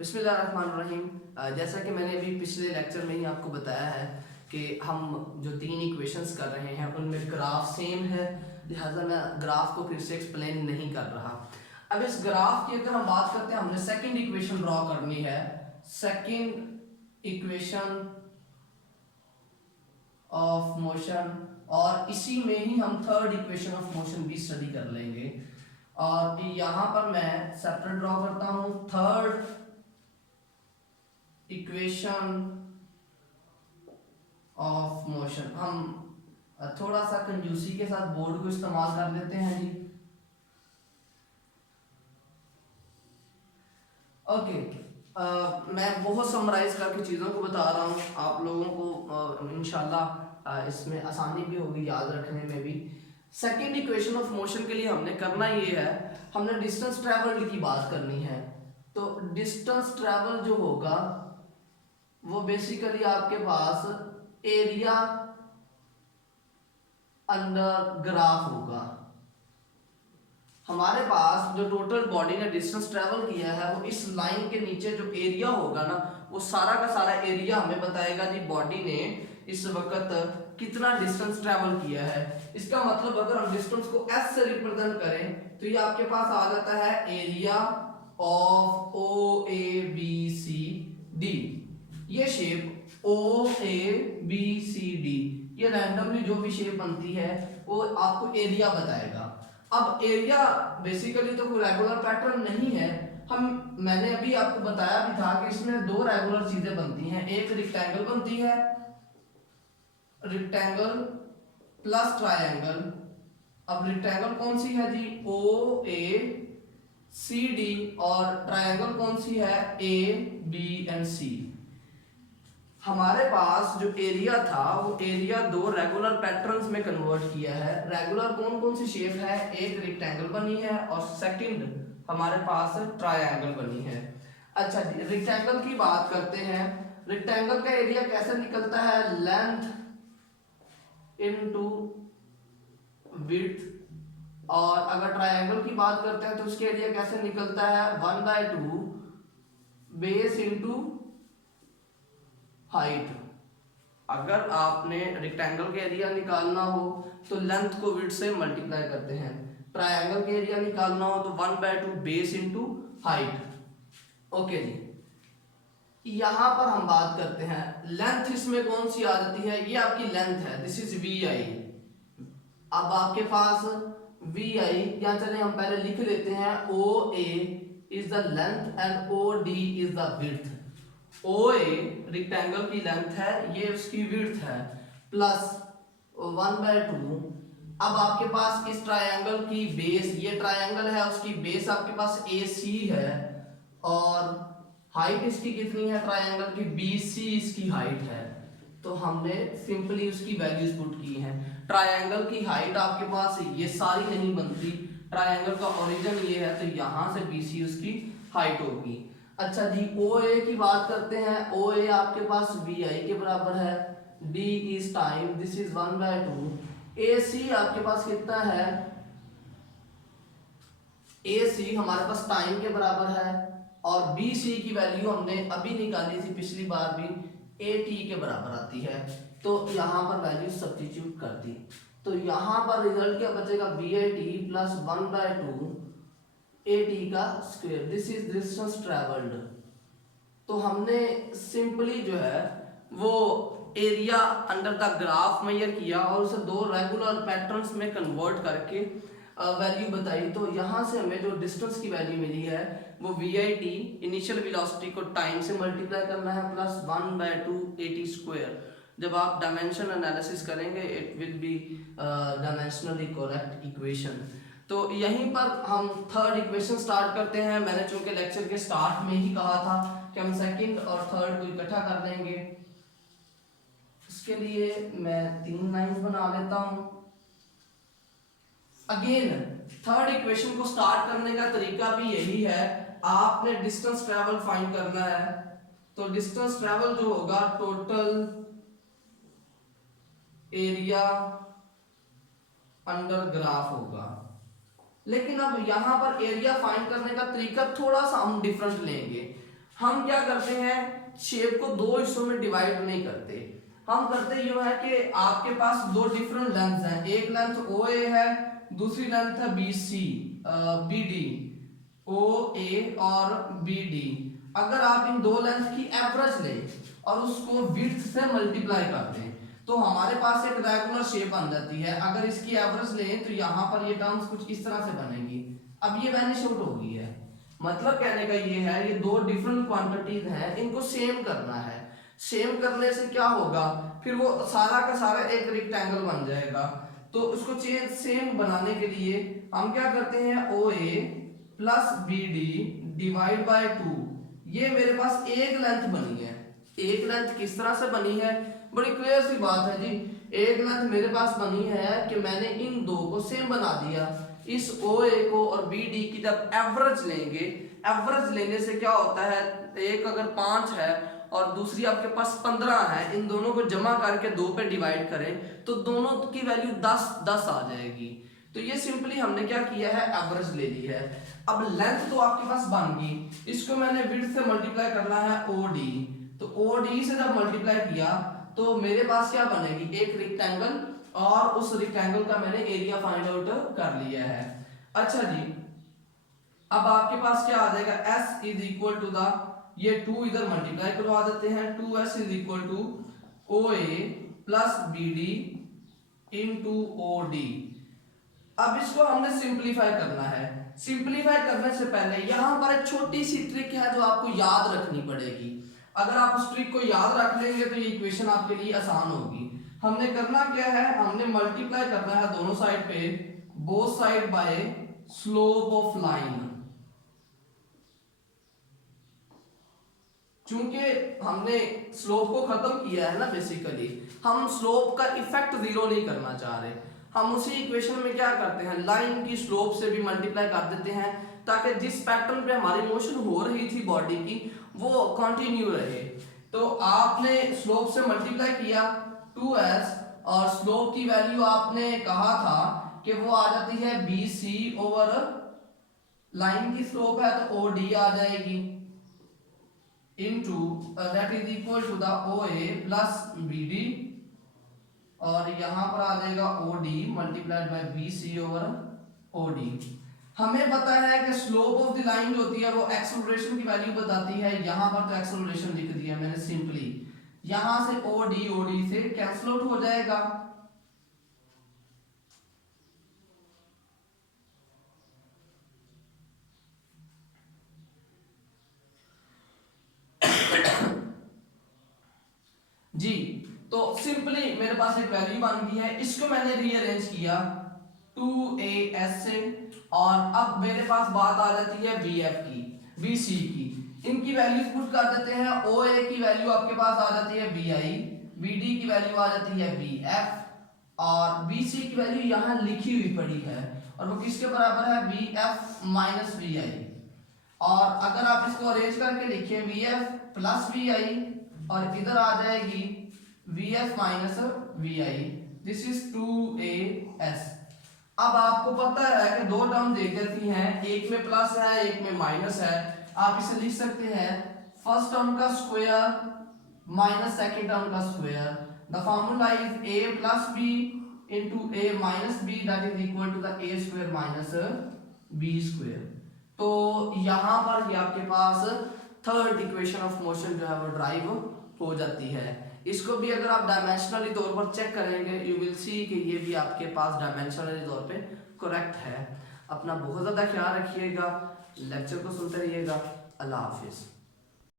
बिस्मिल्लाहिर्रहमानिर्रहीम। जैसा कि मैंने अभी पिछले लेक्चर में ही आपको बताया है कि हम जो 3 इक्वेशंस कर रहे हैं उनमें ग्राफ सेम है, लिहाजा मैं ग्राफ को फिर से एक्सप्लेन नहीं कर रहा। अब इस ग्राफ की अगर हम बात करते हैं, हमने सेकंड इक्वेशन ड्रॉ करनी है, सेकंड इक्वेशन ऑफ मोशन, और इसी में ही हम थर्ड इक्वेशन ऑफ मोशन भी स्टडी कर लेंगे। और यहाँ पर मैं सेपरेट ड्रॉ करता हूँ थर्ड इक्वेशन ऑफ मोशन। हम थोड़ा सा कंजूसी के साथ बोर्ड को इस्तेमाल कर लेते हैं जी। ओके, मैं बहुत समराइज करके चीज़ों को बता रहा हूँ, आप लोगों को इंशाल्लाह इसमें आसानी भी होगी याद रखने में भी। सेकंड इक्वेशन ऑफ मोशन के लिए हमने करना ये है, हमने डिस्टेंस ट्रेवल्ड की बात करनी है। तो डिस्टेंस ट्रेवल जो होगा वो बेसिकली आपके पास एरिया अंडर ग्राफ होगा। हमारे पास जो टोटल बॉडी ने डिस्टेंस ट्रेवल किया है वो इस लाइन के नीचे जो एरिया होगा ना, वो सारा का सारा एरिया हमें बताएगा जी बॉडी ने इस वक्त कितना डिस्टेंस ट्रेवल किया है। इसका मतलब अगर हम डिस्टेंस को एस से रिप्रेजेंट करें तो ये आपके पास आ जाता है area of O A B C D. ये shape O A B C D, ये रैंडमली जो भी शेप बनती है वो आपको एरिया बताएगा। अब एरिया बेसिकली तो कोई रेगुलर पैटर्न नहीं है। मैंने अभी आपको बताया भी था कि इसमें दो रेगुलर चीजें बनती हैं, एक रेक्टेंगल बनती है, रेक्टेंगल प्लस ट्रायंगल। अब रेक्टेंगल कौन सी है जी, ओ ए सी डी, और ट्रायंगल कौन सी है, ए बी एंड सी। हमारे पास जो एरिया था वो एरिया दो रेगुलर पैटर्न्स में कन्वर्ट किया है। रेगुलर कौन कौन सी शेप है, एक रेक्टेंगल बनी है और सेकंड हमारे पास ट्रायंगल बनी है। अच्छा जी, रेक्टेंगल की बात करते हैं। रेक्टेंगल का एरिया कैसे निकलता है, लेंथ इनटू विड्थ। और अगर ट्रायंगल की बात करते हैं तो उसके एरिया कैसे निकलता है, 1/2 बेस इनटू हाइट। अगर आपने रेक्टेंगल के एरिया निकालना हो तो लेंथ को विड्थ से मल्टीप्लाई करते हैं, ट्रायंगल के एरिया निकालना हो तो 1/2 बेस इनटू हाइट। ओके जी, यहां पर हम बात करते हैं लेंथ इसमें कौन सी आ जाती है, ये आपकी लेंथ है, दिस इज वी आई। अब आपके पास वी आई, या चले हम पहले लिख लेते हैं, ओ ए is the length and O D is the width. O a rectangle की लेंथ है, ये उसकी विड्थ है, प्लस 1/2। अब आपके पास इस ट्रायंगल की बेस, ये ट्रायंगल है उसकी बेस आपके पास ए सी है, और हाइट इसकी कितनी है ट्रायंगल की, बी सी इसकी हाइट है। तो हमने सिंपली उसकी वैल्यूज पुट की हैं। ट्रायंगल की हाइट आपके पास ये सारी नहीं बनती, ट्रायंगल का ओरिजिन ये है, तो यहां से बी सी उसकी हाइट होगी। अच्छा जी, ओ ए की बात करते हैं। ओ ए आपके पास वी आई के बराबर है, D is time, this is 1/2। ए सी आपके पास कितना है, ए सी हमारे पास टाइम के बराबर है, और बी सी की वैल्यू हमने अभी निकाली थी पिछली बार भी, ए टी के बराबर आती है। तो यहां पर वैल्यू सब्स्टिट्यूट कर दी, तो यहां पर रिजल्ट क्या बचेगा, B I T plus 1/2 A T का square, this is distance travelled. तो हमने सिंपली जो है वो area under the graph major किया और उसे दो रेगुलर पैटर्न्स में कन्वर्ट करके वैल्यू बताई। तो यहाँ से हमें जो डिस्टेंस की वैल्यू मिली है वो V I T, initial velocity को टाइम से मल्टीप्लाई करना है, प्लस 1/2 ए टी स्क्वायर। जब आप डायमेंशन एनालिसिस करेंगे it will be dimensionally correct equation. तो यहीं पर हम थर्ड इक्वेशन स्टार्ट करते हैं। मैंने चूंकि लेक्चर के स्टार्ट में ही कहा था कि हम सेकंड और थर्ड को इकट्ठा कर देंगे, इसके लिए मैं 3 लाइंस बना लेता हूं। अगेन थर्ड इक्वेशन को स्टार्ट करने का तरीका भी यही है, आपने डिस्टेंस ट्रेवल फाइंड करना है। तो डिस्टेंस ट्रेवल जो होगा टोटल एरिया अंडर ग्राफ होगा। लेकिन अब यहां पर एरिया फाइंड करने का तरीका थोड़ा सा हम डिफरेंट लेंगे। हम क्या करते हैं, शेप को दो हिस्सों में डिवाइड नहीं करते, हम करते ये है कि आपके पास दो डिफरेंट लेंथ हैं, एक लेंथ ओ ए है, दूसरी लेंथ है बी सी बी डी, ओ ए और बी डी। अगर आप इन दो लेंथ की एवरेज लें और उसको विड्थ से मल्टीप्लाई कर दें तो हमारे पास एक रेगुलर शेप बन जाती है। अगर इसकी एवरेज लें तो यहाँ पर ये टर्म्स कुछ इस तरह से बनेगी। अब ये वैनिश आउट हो गई है, मतलब कहने का ये है ये दो डिफरेंट क्वांटिटीज हैं, इनको सेम करना है। सेम करने से क्या होगा, फिर वो सारा का सारा एक रेक्टेंगल बन जाएगा। तो उसको चेंज सेम बनाने के लिए हम क्या करते हैं, ओ A plus B D divide by 2। ये मेरे पास एक लेंथ बनी है। एक लेंथ किस तरह से बनी है, बड़ी क्लियर सी बात है जी। एक लेंथ मेरे पास बनी है कि मैंने इन दो को सेम बना दिया। इस ओ ए को और बी डी की जब एवरेज लेंगे, एवरेज लेने से क्या होता है, एक अगर 5 है और दूसरी आपके पास 15 है, इन दोनों को जमा करके 2 पे डिवाइड करें तो दोनों की वैल्यू 10 आ जाएगी। तो ये सिंपली हमने क्या किया है, एवरेज ले ली है। अब लेंथ तो आपके पास बन गई, इसको मैंने विड्थ से मल्टीप्लाई करना है ओ डी। तो ओ डी से जब मल्टीप्लाई किया तो मेरे पास क्या बनेगी, एक रेक्टेंगल, और उस रेक्टेंगल का मैंने एरिया फाइंड आउट कर लिया है। अच्छा जी, अब आपके पास क्या आ जाएगा, S is equal to the, ये 2 इधर मल्टीप्लाई करवा देते हैं, 2S is equal to O A plus B D into O D. अब इसको हमने सिंप्लीफाई करना है। सिंप्लीफाई करने से पहले यहां पर एक छोटी सी ट्रिक है जो आपको याद रखनी पड़ेगी। अगर आप उस ट्रिक को याद रख लेंगे तो ये इक्वेशन आपके लिए आसान होगी। हमने करना क्या है, हमने मल्टीप्लाई करना है दोनों साइड पे, both side by slope of line. चूंकि हमने स्लोप को खत्म किया है ना, बेसिकली हम स्लोप का इफेक्ट जीरो नहीं करना चाह रहे, हम उसी इक्वेशन में क्या करते हैं, लाइन की स्लोप से भी मल्टीप्लाई कर देते हैं ताकि जिस पैटर्न पे हमारी मोशन हो रही थी बॉडी की वो कंटिन्यू रहे। तो आपने स्लोप से मल्टीप्लाई किया 2s, और स्लोप की वैल्यू आपने कहा था कि वो आ जाती है BC ओवर लाइन की स्लोप है तो OD आ जाएगी into that is equal to the OA plus BD, और यहां पर आ जाएगा OD multiplied by BC over OD। हमें पता है कि स्लोप ऑफ द लाइन जो होती है वो एक्सेलरेशन की वैल्यू बताती है। यहां पर तो एक्सेलरेशन लिख दिया मैंने सिंपली, यहां से OD से कैंसिल आउट हो जाएगा। जी, तो सिंपली मेरे पास एक वैल्यू बन गई है, इसको मैंने रीअरेंज किया 2AS से, और अब मेरे पास बात आ जाती है BF की, BC की। इनकी वैल्यूज पुट कर देते हैं। OA की वैल्यू आपके पास आ जाती है BI, BD की वैल्यू आ जाती है BF, और BC की वैल्यू यहाँ लिखी हुई पड़ी है, और वो किसके बराबर है, BF माइनस BI। और अगर आप इसको अरेंज करके लिखिए BF प्लस BI, और इधर आ जाएगी VF minus VI, this is 2AS। अब आपको पता है कि दो टर्म दे देती हैं, एक में प्लस है एक में माइनस है। आप इसे लिख सकते हैं फर्स्ट टर्म का स्क्वायर माइनस सेकेंड टर्म का square. The formula is A plus B into A minus B that is equal to the A square minus B square. तो यहाँ पर ही आपके पास थर्ड इक्वेशन ऑफ मोशन जो है वो ड्राइव हो जाती है। इसको भी अगर आप डायमेंशनली तौर पर चेक करेंगे यू विल सी कि ये भी आपके पास डायमेंशनली तौर पे करेक्ट है। अपना बहुत ज़्यादा ख्याल रखिएगा, लेक्चर को सुनते रहिएगा। अल्लाह हाफिज़।